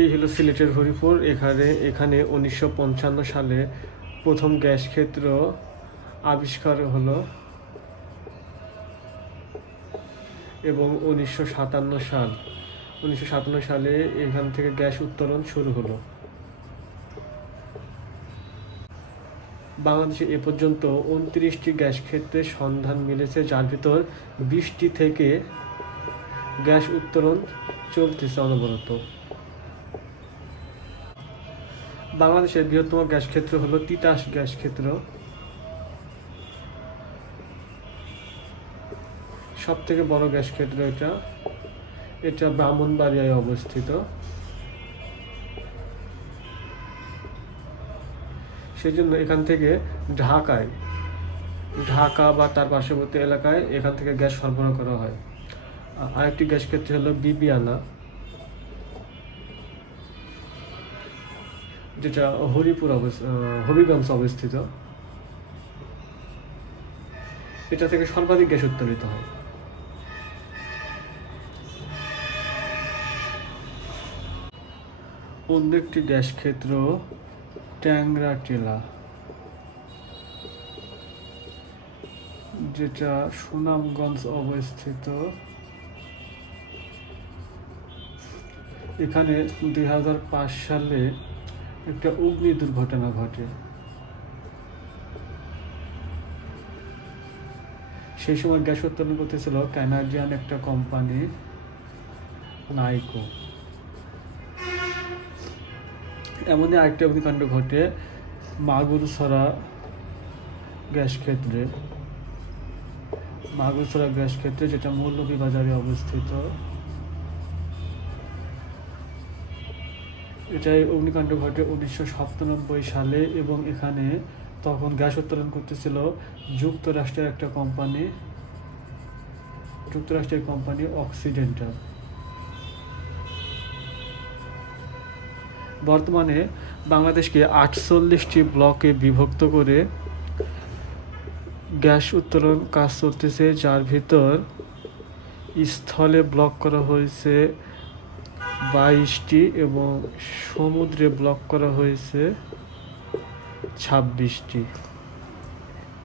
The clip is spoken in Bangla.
এই হলো সিলেটের হরিপুর। এখানে 1955 সালে প্রথম গ্যাস ক্ষেত্র আবিষ্কার হলো এবং 1957 সালে এখান থেকে গ্যাস উত্তোলন শুরু হলো। বাংলাদেশে এ পর্যন্ত 29টি গ্যাস ক্ষেত্রের সন্ধান মিলেছে, যার ভিতর 20টি থেকে গ্যাস উত্তোলন চলতেছে অনবরত। বাংলাদেশের বৃহত্তম গ্যাস ক্ষেত্র হলো তিতাস গ্যাস ক্ষেত্র। সব থেকে বড় গ্যাস ক্ষেত্র এটা ব্রাহ্মণবাড়িয়ায় অবস্থিত। সেই জন্য এখান থেকে ঢাকা বা তার পার্শ্ববর্তী এলাকায় এখান থেকে গ্যাস সরবরাহ করা হয়। আরেকটি গ্যাস ক্ষেত্র হলো বিবিয়ানা, যেটা হবিগঞ্জ অবস্থিত। এটা থেকে সর্বাধিক গ্যাস উত্তোলিত হয়। অন্য একটি গ্যাস ক্ষেত্র ট্যাংরা টিলা, যেটা সুনামগঞ্জ অবস্থিত। এখানে 2005 সালে একটা অগ্নি দুর্ঘটনা ঘটে। সেই সময় গ্যাস উত্তোলন করতেছিল কানাডিয়ান একটা কোম্পানি নাইকো। এমনই আরেকটা অগ্নিকাণ্ড ঘটে মাগুরছড়া গ্যাস ক্ষেত্রে, যেটা মৌলভীবাজারে অবস্থিত। এটাই অগ্নিকাণ্ড ঘটে 1997 সালে এবং এখানে তখন গ্যাস উত্তোলন করতেছিল যুক্তরাষ্ট্রের কোম্পানি অক্সিডেন্টাল। বর্তমানে বাংলাদেশকে 48টি ব্লকে বিভক্ত করে গ্যাস উত্তোলন কাজ চলতেছে, যার ভিতর স্থলে ব্লক করা হয়েছে 22টি এবং সমুদ্রে ব্লক করা হয়েছে 26টি।